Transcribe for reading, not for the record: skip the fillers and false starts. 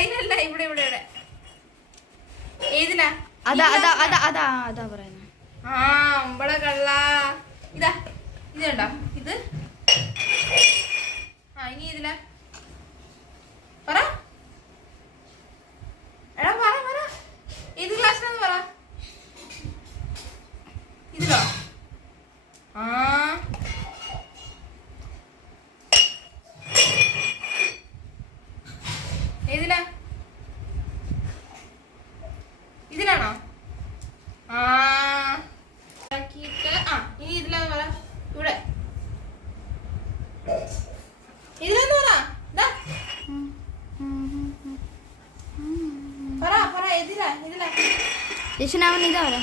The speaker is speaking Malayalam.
അതിനല്ല, ഇവിടെ ഇവിടെ ഇവിടെ. ഏതിലാ? അതാ പറയുന്നത്. ആ അമ്പള കള്ള. ഇതാ ഇത് കണ്ടോ ഇത്. ആ ഇനി ഇതിലാ പറ. എടാ പറ പറ. ഏത് ക്ലാസ്സിലാന്ന് പറ. ഇതിലോ? ആ ഏതിലാ? ഇതിലാണോ? ആ ഇനി ഇതിലാന്ന് പറ. ഇവിടെ ഇതിലാന്ന് പറ. പറ പറ. ഇതിലാ ഇതിലാ. യശനാവൻ ഇതാ പറയാ.